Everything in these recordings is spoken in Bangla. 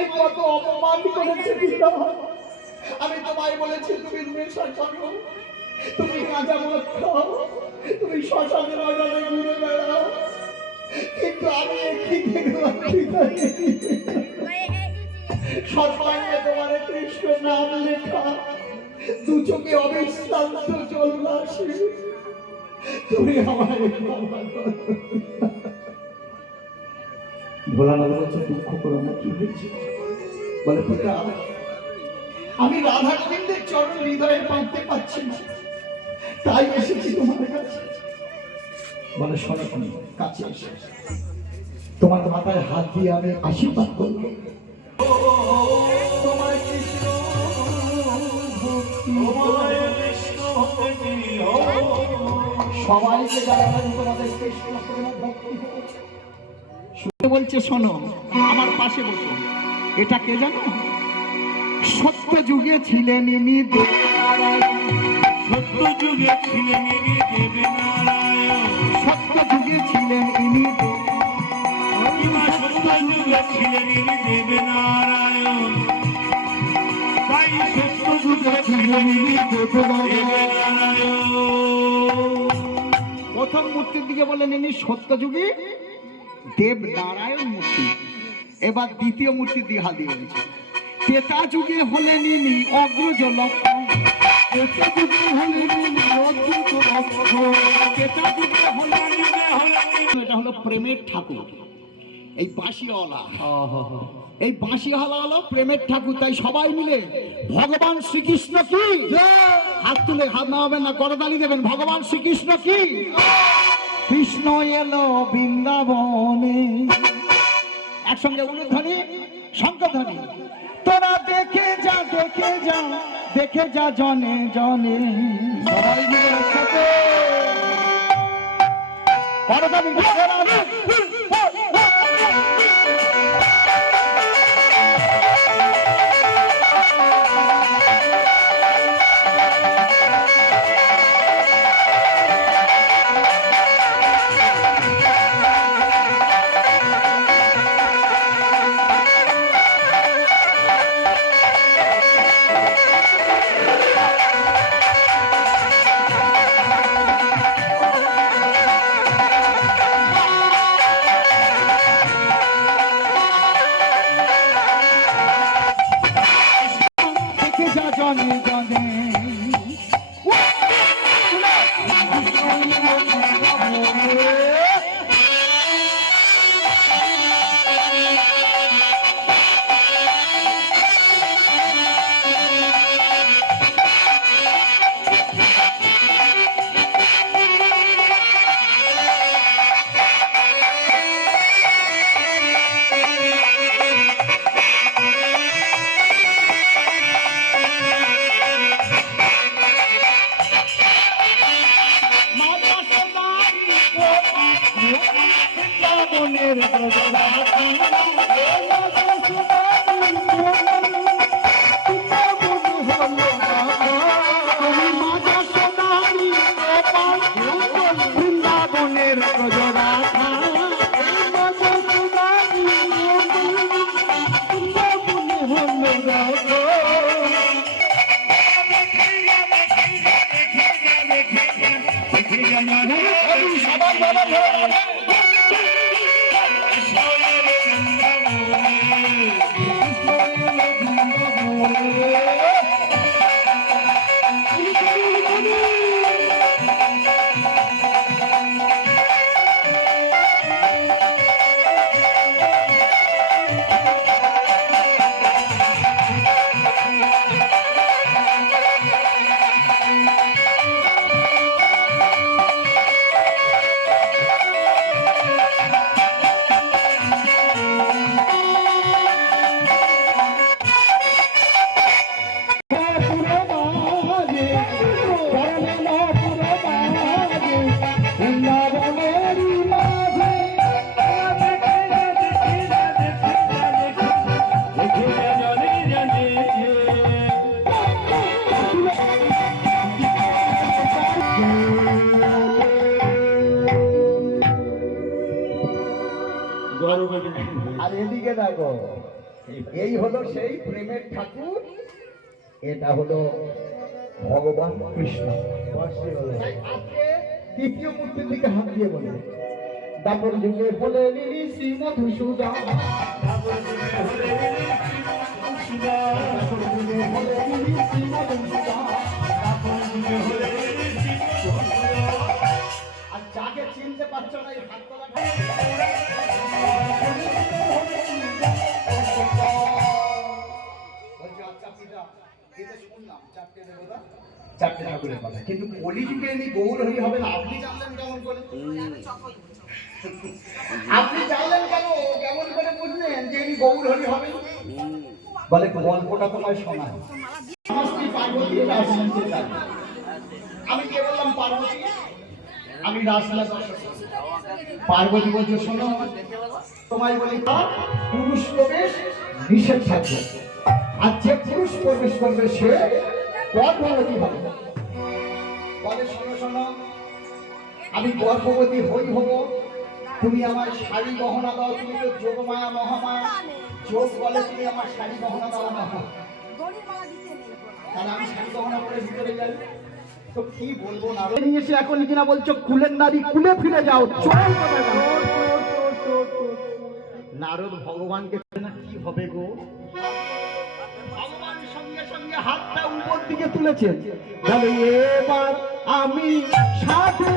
তোমায় কত অপমান করেছে আমি তোমায় বলেছি, তুমি তুমি তুমি অজানে ঘুরে বেড়াও। কিন্তু আমি পিতা সর্বাঙ্গে তোমার কৃষ্ণ নাম লেখা। দু চোখে অবিশ্রান্ত চলবাসী তুমি আমার দুঃখ করো না, কি হয়েছে? বলে পিতা আমি রাধা গোবিন্দের চরণ হৃদয়ে পাইতে পাচ্ছি না। তাই এসেছি তোমার কাছে। বলে শোনো তুমি কাছে এসে। তোমার মাথায় হাত দিয়ে আমি আশীর্বাদ করব। তোমার কৃষ্ণ সবাইকে জানাবেন তোমাদের কৃষ্ণ প্রেম ভক্তি হোক। শুনতে বলছে শোনো আমার পাশে বসো। এটা কে জানো? সত্য যুগে ছিলেন ইনি সত্য যুগে ছিলেন ইনি দেবনারায়ণ। সত্য যুগে ছিলেন ইনি সত্য যুগে ছিলেন ইনি দেবনারায়ণ। তাই সত্য যুগে ছিলেন ইনি দেবনারায়ণ। প্রথম মূর্তির দিকে বলেন ইনি সত্য যুগে দেব নারায়ণ মূর্তি। এবার দ্বিতীয় মূর্তি দিকে হাত দিয়ে বলছে তেতা যুগে হলে ইনি অগ্রজ লক্ষণ তেতা যুগে হলেন ইনি অগ্রজ লক্ষণ তেতা যুগে হলেন যুগে হলেন এটা হলো প্রেমের ঠাকুর। এই বাঁশিওয়ালা। এই বাঁশিওয়ালা হলো প্রেমের ঠাকুর। তাই সবাই মিলে ভগবান শ্রীকৃষ্ণ কি? হাত তুলে হাত নামাবেন না করতালি দেবেন। ভগবান শ্রীকৃষ্ণ কি? কৃষ্ণ এলো বৃন্দাবনে। একসঙ্গে উলুধ্বনি শঙ্কধ্বনি তোরা দেখে যা দেখে যা দেখে যা জনে জনে। সবাই মিলে একসাথে। Thank you. দিকে দেখো, এই হলো সেই প্রেমের ঠাকুর, এটা হলো ভগবান কৃষ্ণ। দ্বিতীয় মূর্তির দিকে হাত দিয়ে বলে দাপর যুগে বলে নিলি শ্রী মধুসূদন। আর চারটে ঠাকুরের কথা। কিন্তু কলিযুগে এমনি গৌর হরি হবে আপনি জানলেন কেমন করে? আপনি জানলেন কেন? কেমন করে বুঝলেন যে ইনি গৌর হরি হবে বলে গল্পটা তোমায় শোনায়। আমার পার্বতী রাসমঞ্চে আমি কে বললাম পার্বতী? আমি পার্বতী বলছে শোনো তোমায় বলি তা, পুরুষ প্রবেশ নিষেধ থাকবে। আর যে পুরুষ প্রবেশ করবে সে গর্ভবতী হবে। বলে শোনো শোনো আমি গর্ভবতী হই হব। তুমি আমার শাড়ি গহনা দাও তুমি তো যোগমায়া মহামায়া। যোগ বলে তুমি আমার শাড়ি গহনা দাও না। তাহলে আমি শাড়ি গহনা পরে ভিতরে যাই। তো কি বলব না নিয়ে এসে এখন কিনা বলছো কুলের নারী কুলে ফিরে যাও। চল নারদ ভগবানকে না কি হবে গো। হাতটা উপর দিকে তুলেছেন। বলে, এবার আমি সাধু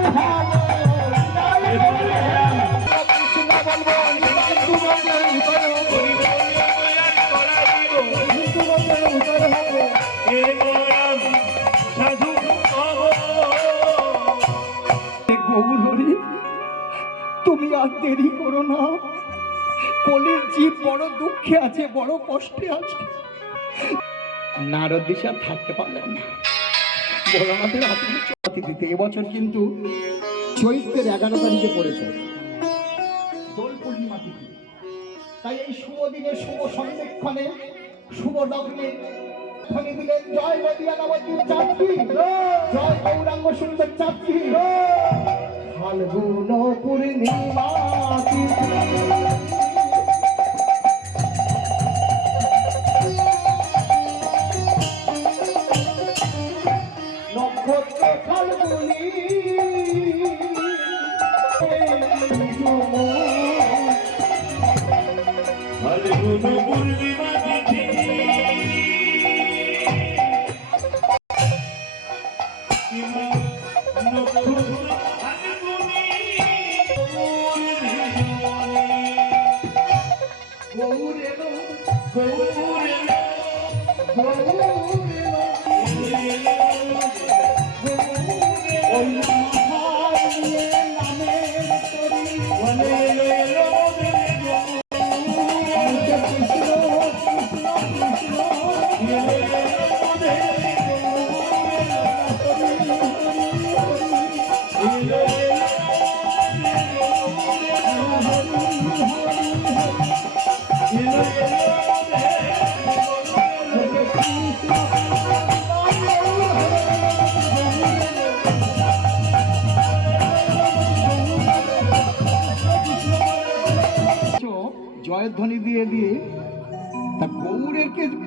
তুমি আর দেরি করো না। কলির জীব বড় দুঃখে আছে, বড় কষ্টে আছে। নারদ দিশা থাকতে পারলেন না। ভোলানাথের হাতে দিতে এবছর কিন্তু চৈত্রের এগারো তারিখে পড়েছে। দোল পূর্ণিমা তিথি। তাই এই শুভ দিনে, শুভ সংরক্ষণে শুভ লগ্নে জয় নদিয়া গৌরাঙ্গ সুন্দর চাঁদকি, ফাল্গুন পূর্ণিমা। গৌর এলো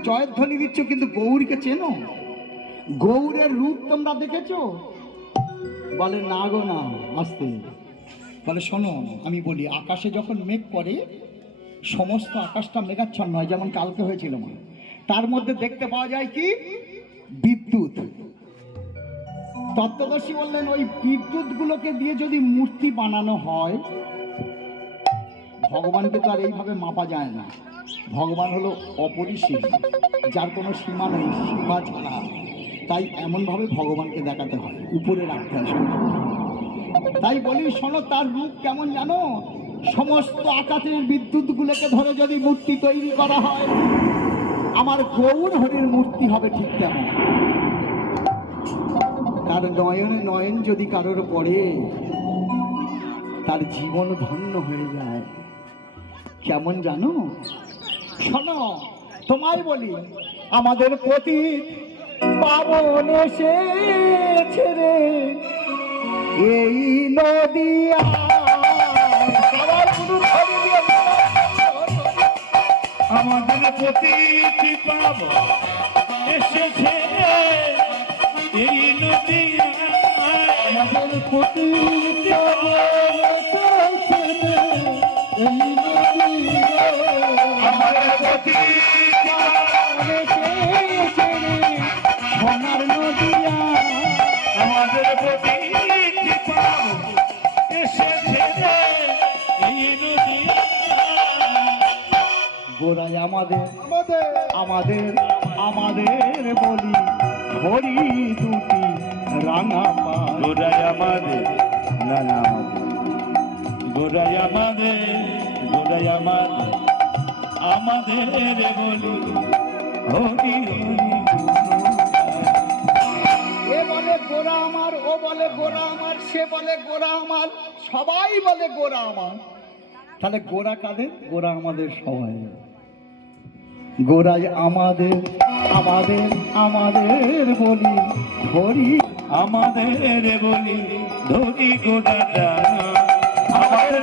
গৌরেরকে জয়ধ্বনি দিচ্ছ, কিন্তু গৌরীকে চেনো? গৌরের রূপ তোমরা দেখেছ? বলে, না গো, না, আসতে বলে, শোনো, আমি বলি, আকাশে যখন মেঘ করে, সমস্ত আকাশটা মেঘাচ্ছন্ন হয়, যেমন কালকে হয়েছিল মা। তার মধ্যে দেখতে পাওয়া যায় কি? বিদ্যুৎ। তত্ত্বদর্শী বললেন, ওই বিদ্যুৎগুলোকে দিয়ে যদি মূর্তি বানানো হয় ভগবানকে তো আর এইভাবে মাপা যায় না। ভগবান হলো অপরিসীম, যার কোনো সীমা নেই, সীমা ছাড়া। তাই এমনভাবে ভগবানকে দেখাতে হয়, উপরে রাখতে হয় তাই বলি, শোনো তার রূপ কেমন জানো? সমস্ত আকাশের বিদ্যুৎগুলোকে ধরে যদি মূর্তি তৈরি করা হয়, আমার গৌর হরির মূর্তি হবে ঠিক তেমন। তার নয়নে নয়ন যদি কারোর পড়ে, তার জীবন ধন্য হয়ে যায়। কেমন জানো? শোনো, তোমায় বলি, আমাদের প্রতি পাবন এসেছে রে। এই নদিয়া আমাদের প্রতিটি পাব এসেছে এই নদী আমাদের প্রতিটি এই গোড়ায় আমাদের আমাদের। আমাদের বলি হরি দুটি রাঙা গোড়ায় আমাদের। না আমাদের। গোড়ায় আমাদের গোড়ায় আমাদের। আমাদের বলি হরি এ বলে গোরা আমার ও বলে গোরা আমার সে বলে গোরা আমার সবাই বলে গোরা আমার। তাহলে গোরা কাদের? গোরা আমাদের সবাই। গোরাই আমাদের আমাদের আমাদের বলি হরি আমাদের বলি ধরি গোড়াটা আমাদের